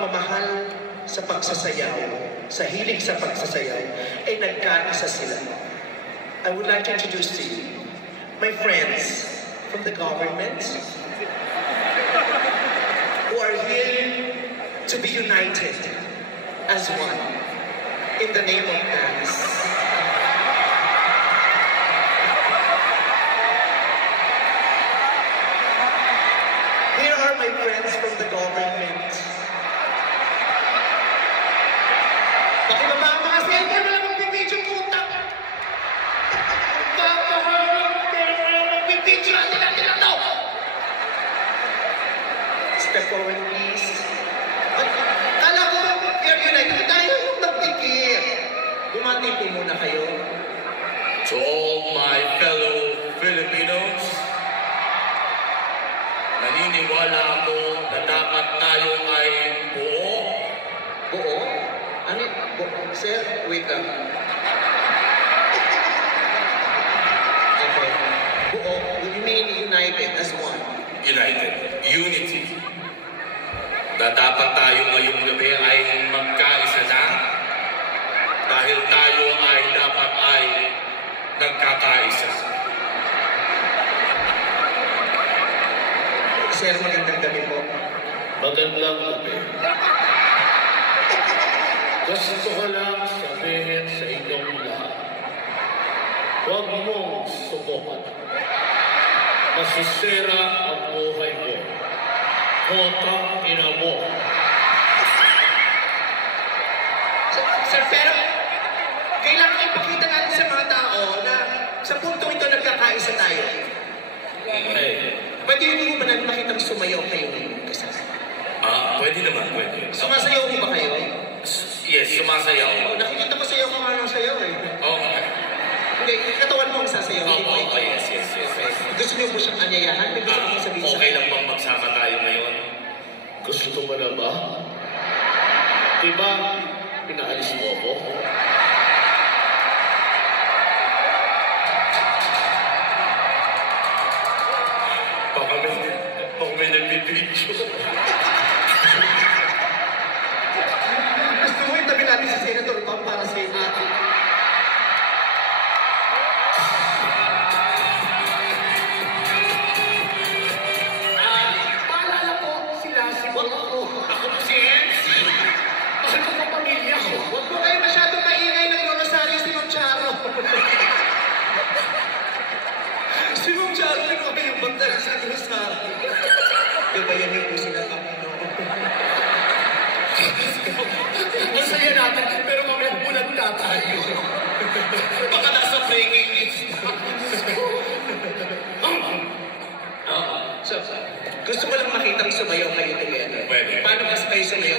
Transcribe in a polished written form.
pagmamahal sa pagsasayaw, sa hilig sa pagsasayaw, ay nagkaisa sila. I would like to introduce to you my friends from the government who are here to be united as one in the name of dance. Here are my friends from the government. Pakibaba ang mga cellphone, wala magbibidyo, puta! Magpapaharap, pero wala magbibidyo, natin to! Step forward, please. Kala ko, you're united. Tayo yung magpikir. Bumati po muna kayo. To all my fellow Filipinos, naniniwala ako na dapat tayo ay buo. Buo? Ano? Sir, wait lang. Okay. Buo, you mean united as one? United. Unity. Na dapat tayo ngayong gabi ay magkaisa na dahil tayo ay dapat ay nagkakaisa. Sir, magandang gabi po. Magandang gabi. Gusto ko lang sabihin sa inyong lahat, huwag mong subukan. Masisira ang buhay mo. Kotang ina mo. Sir, pero kailangan ipakita natin sa mga tao na sa puntong ito nagkakaisa tayo. Pwede yun mo ba na makitang sumayaw kayo ngayon kasama? Pwede naman, pwede. Sumasayaw mo ba kayo? Yes, sumasayaw. Nakikita ko sayaw kung anong sayaw eh. Hindi, katawan mo ang sasayaw. Yes. Gusto niyo po siyang anyayahan? May gusto kong sabihin sa Okay lang bang magsama tayo ngayon? Gusto mo na ba? Diba, pinaalis mo ako? Baka may nagbibidyo. Gusto mo itabi natin si Senator Tom para sa atin. Paalala po sila si Bongo. Ako po si Enzi. Mahal ko po pamilya ko. Huwag po kayo masyadong maingay ng Rosario si Ma'am Charo. Si Ma'am Charo, hindi ko kayong bantay sa Rosario. Gabayanin po sila Camino. Masaya natin, pero mamaya bulag na tayo. Baka nasa breaking news. So, gusto ko lang makitang sumayaw kayo together. Pwede. Paano mas kayo sumayaw?